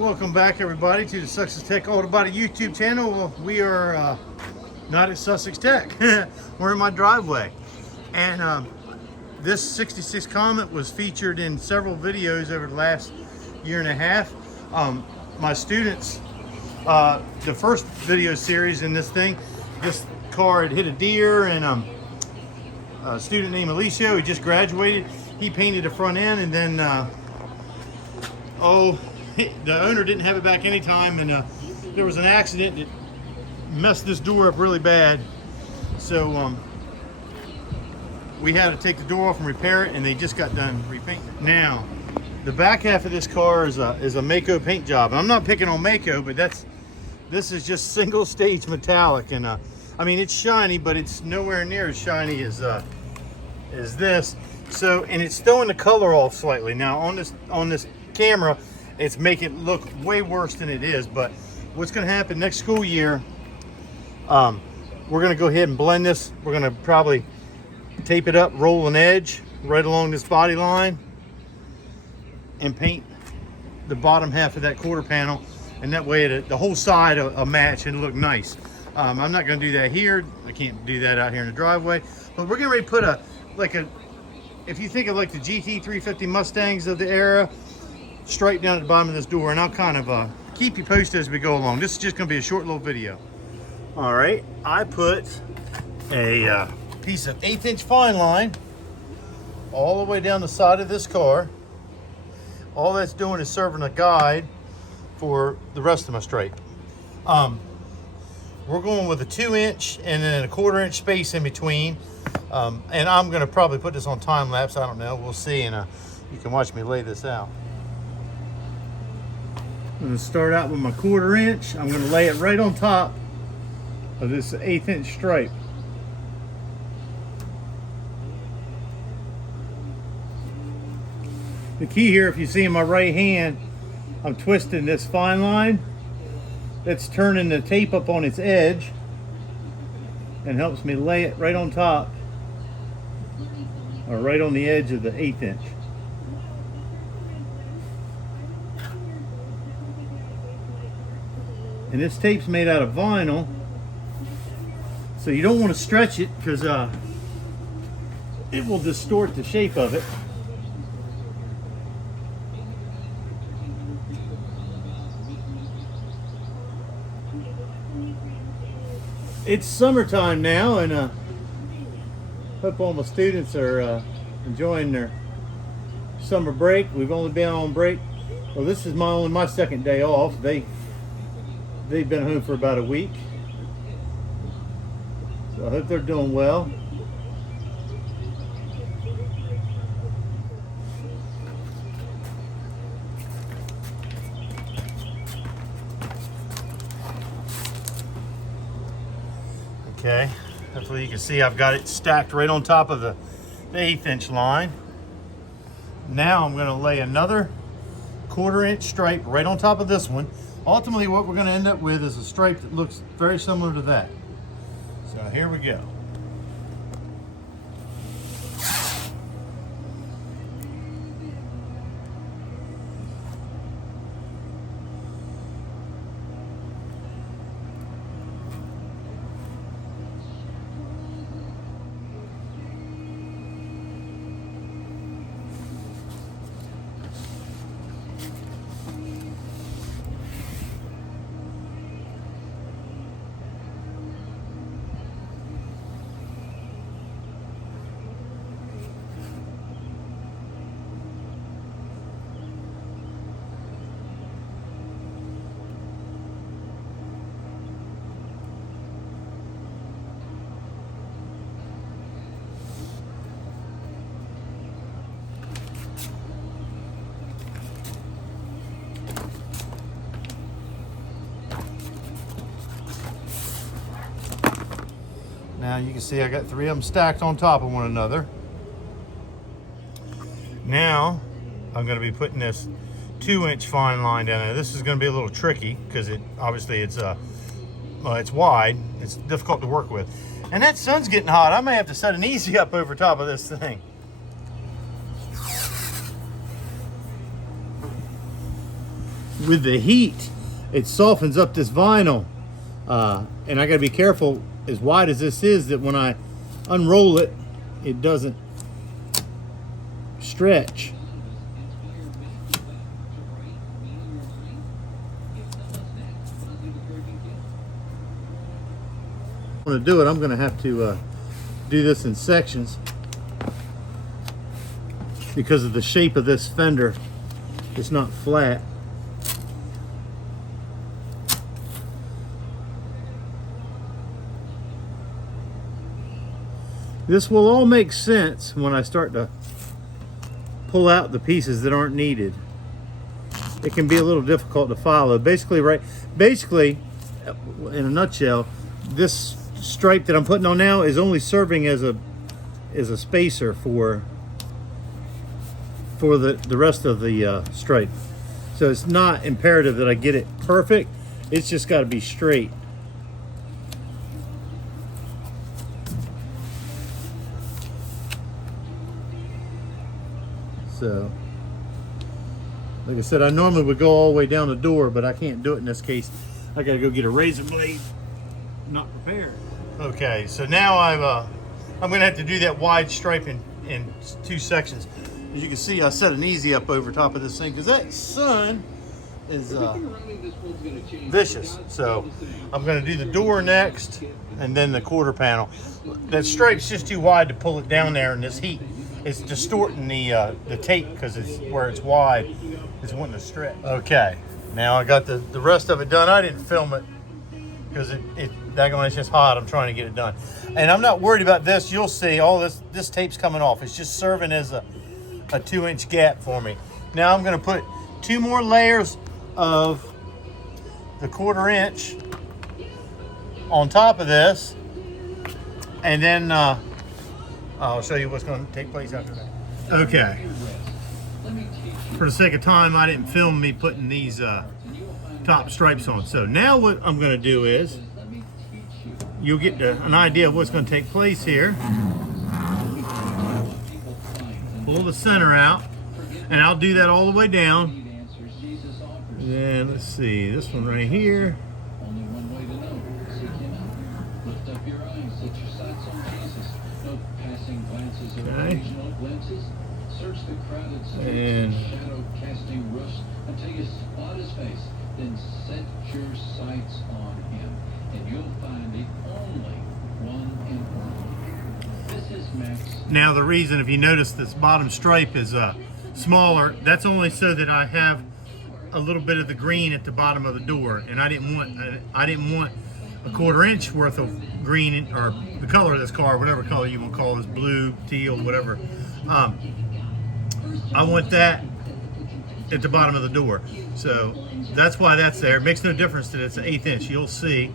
Welcome back, everybody, to the Sussex Tech Auto Body YouTube channel. Well, we are not at Sussex Tech. We're in my driveway. And this 66 Comet was featured in several videos over the last year and a half. My students, the first video series in this thing, this car had hit a deer, and a student named Alicio, he just graduated. He painted the front end, and then the owner didn't have it back anytime, and there was an accident that messed this door up really bad. So we had to take the door off and repair it, and they just got done repainting it. Now, the back half of this car is a Mako paint job. And I'm not picking on Mako, but this is just single stage metallic, and I mean, it's shiny, but it's nowhere near as shiny as this. So, and it's throwing the color off slightly. Now on this camera, it's making it look way worse than it is. But what's going to happen next school year, we're going to go ahead and blend this. We're going to probably tape it up, roll an edge right along this body line, and paint the bottom half of that quarter panel, and that way the whole side will match and look nice. I'm not going to do that here. I can't do that out here in the driveway. But we're getting ready to put if you think of like the GT350 Mustangs of the era, stripe down at the bottom of this door, and I'll kind of keep you posted as we go along. This is just going to be a short little video. All right, I put a piece of 1/8 inch fine line all the way down the side of this car. All that's doing is serving a guide for the rest of my stripe. We're going with a 2 inch and then a 1/4 inch space in between. And I'm going to probably put this on time lapse. I don't know. We'll see. And you can watch me lay this out. I'm going to start out with my 1/4 inch. I'm going to lay it right on top of this 1/8 inch stripe. The key here, if you see in my right hand, I'm twisting this fine line. That's turning the tape up on its edge and helps me lay it right on top, or right on the edge of the 1/8 inch. And this tape's made out of vinyl, so you don't want to stretch it because it will distort the shape of it. It's summertime now, and hope all my students are enjoying their summer break. We've only been on break. Well, this is only my second day off. They've been home for about a week, so I hope they're doing well. Okay, hopefully you can see I've got it stacked right on top of the 1/8 inch line. Now I'm going to lay another 1/4 inch stripe right on top of this one. Ultimately, what we're going to end up with is a stripe that looks very similar to that. So here we go. Now you can see I got 3 of them stacked on top of one another. Now I'm going to be putting this 2 inch fine line down there. This is going to be a little tricky because it's wide. It's difficult to work with. And that sun's getting hot. I may have to set an easy up over top of this thing. with the heat, it softens up this vinyl. And I gotta be careful, as wide as this is, that when I unroll it, it doesn't stretch. To do it, I'm going to have to do this in sections because of the shape of this fender. It's not flat. This will all make sense when I start to pull out the pieces that aren't needed. It can be a little difficult to follow. Basically, in a nutshell, this stripe that I'm putting on now is only serving as a spacer for the rest of the stripe. So it's not imperative that I get it perfect. It's just got to be straight. So, like I said, I normally would go all the way down the door, but I can't do it in this case. I got to go get a razor blade. Not prepared. Okay, so now I'm going to have to do that wide stripe in 2 sections. As you can see, I set an easy up over top of this thing because that sun is vicious. So I'm going to do the door next and then the quarter panel. That stripe's just too wide to pull it down there in this heat. It's distorting the tape because it's where it's wide. It's wanting to stretch. Okay, now I got the rest of it done. I didn't film it because it's just hot. I'm trying to get it done. And I'm not worried about this. You'll see all this tape's coming off. It's just serving as a 2-inch gap for me. Now I'm going to put 2 more layers of the 1/4 inch on top of this. And then I'll show you what's going to take place after that. Okay. For the sake of time, I didn't film me putting these top stripes on. So now what I'm going to do is, you'll get an idea of what's going to take place here. Pull the center out, and I'll do that all the way down. And let's see, this one right here. Okay. And until you spot his face, then set your sights on him, and you'll find the only one in order. This is Max. Now the reason, if you notice, this bottom stripe is smaller. That's only so that I have a little bit of the green at the bottom of the door, and I didn't want a 1/4 inch worth of green, or the color of this car, whatever color you want to call this, blue, teal, whatever. I want that at the bottom of the door. So that's why that's there. It makes no difference that it's an 1/8 inch. You'll see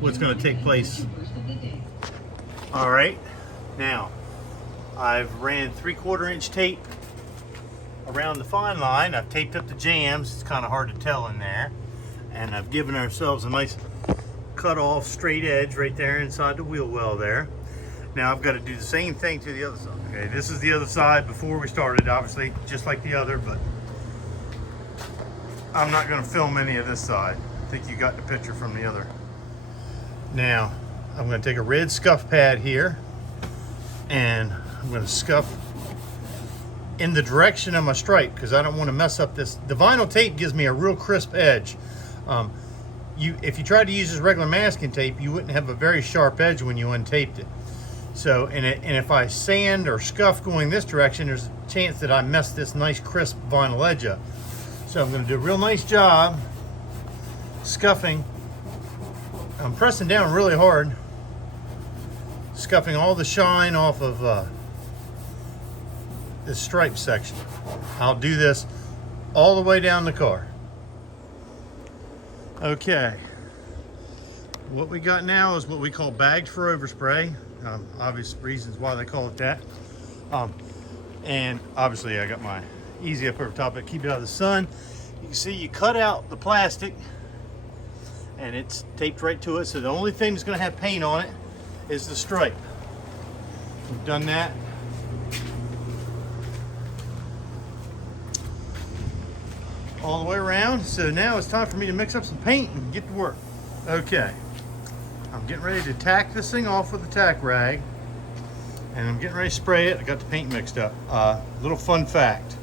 what's going to take place. All right, now I've ran 3/4 inch tape around the fine line. I've taped up the jams. It's kind of hard to tell in there. And I've given ourselves a nice cut off straight edge right there inside the wheel well there. Now I've got to do the same thing to the other side. Okay, this is the other side before we started, obviously, just like the other, but I'm not going to film any of this side. I think you got the picture from the other. Now, I'm going to take a red scuff pad here, and I'm going to scuff in the direction of my stripe because I don't want to mess up this. The vinyl tape gives me a real crisp edge. If you tried to use this regular masking tape, you wouldn't have a very sharp edge when you untaped it. So, and if I sand or scuff going this direction, there's a chance that I mess this nice crisp vinyl edge up. So I'm going to do a real nice job scuffing. I'm pressing down really hard, scuffing all the shine off of this stripe section. I'll do this all the way down the car. Okay, what we got now is what we call bagged for overspray. Obvious reasons why they call it that. And obviously I got my easy up over top, but keep it out of the sun. You can see you cut out the plastic and it's taped right to it. So the only thing that's going to have paint on it is the stripe. We've done that. all the way around. So now it's time for me to mix up some paint and get to work. Okay, I'm getting ready to tack this thing off with a tack rag, and I'm getting ready to spray it. I got the paint mixed up. Little fun fact,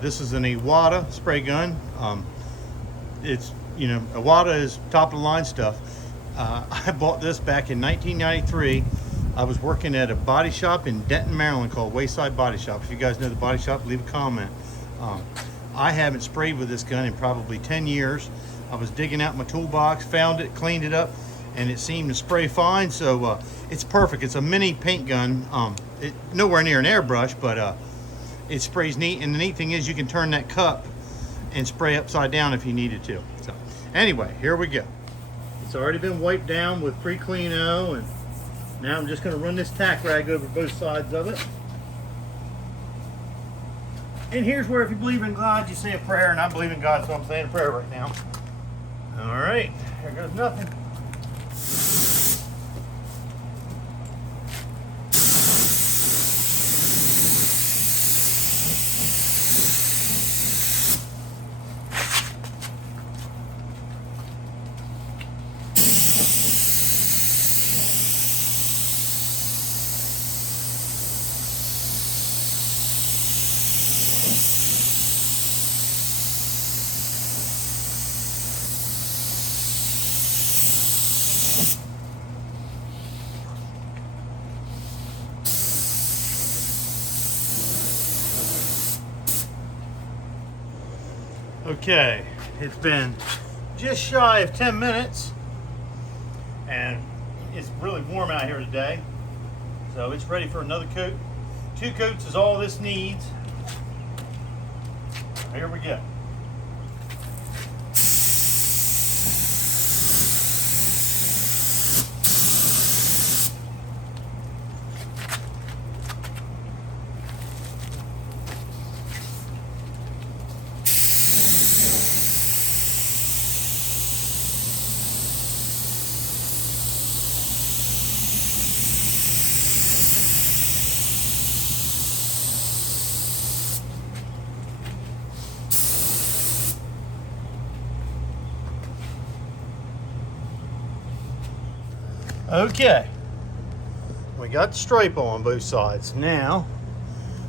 this is an Iwata spray gun. It's, you know, Iwata is top of the line stuff. I bought this back in 1993. I was working at a body shop in Denton, Maryland called Wayside Body Shop. If you guys know the body shop, leave a comment. I haven't sprayed with this gun in probably 10 years. I was digging out my toolbox, found it, cleaned it up, and it seemed to spray fine. So it's perfect. It's a mini paint gun. Nowhere near an airbrush, but it sprays neat. And the neat thing is you can turn that cup and spray upside down if you needed to. So anyway, here we go. It's already been wiped down with Pre-Cleano, and now I'm just going to run this tack rag over both sides of it. And here's where, if you believe in God, you say a prayer, and I believe in God, so I'm saying a prayer right now. All right, here goes nothing. Okay, it's been just shy of 10 minutes, and it's really warm out here today, so it's ready for another coat. 2 coats is all this needs. Here we go. Okay, we got the stripe on both sides. Now,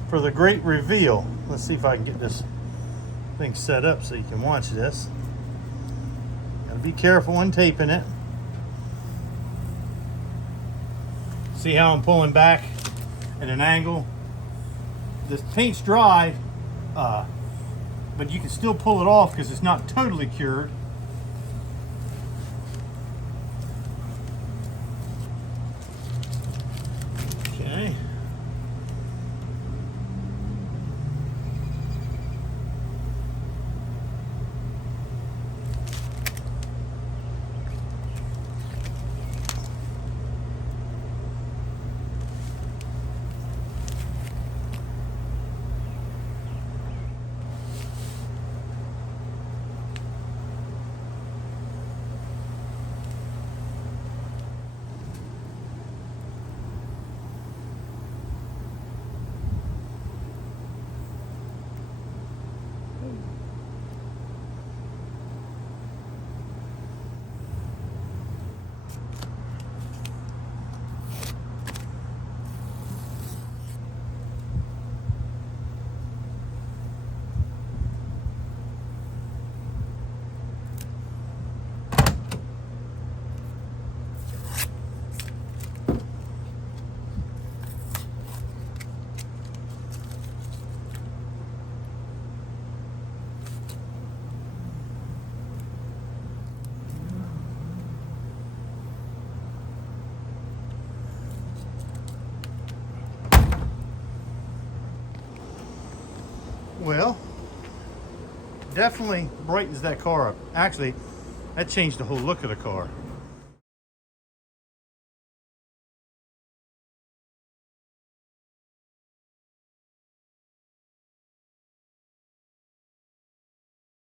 for the great reveal, let's see if I can get this thing set up so you can watch this. Gotta be careful when taping it. See how I'm pulling back at an angle? This paint's dry, but you can still pull it off because it's not totally cured. Okay. Well, definitely brightens that car up. Actually, that changed the whole look of the car.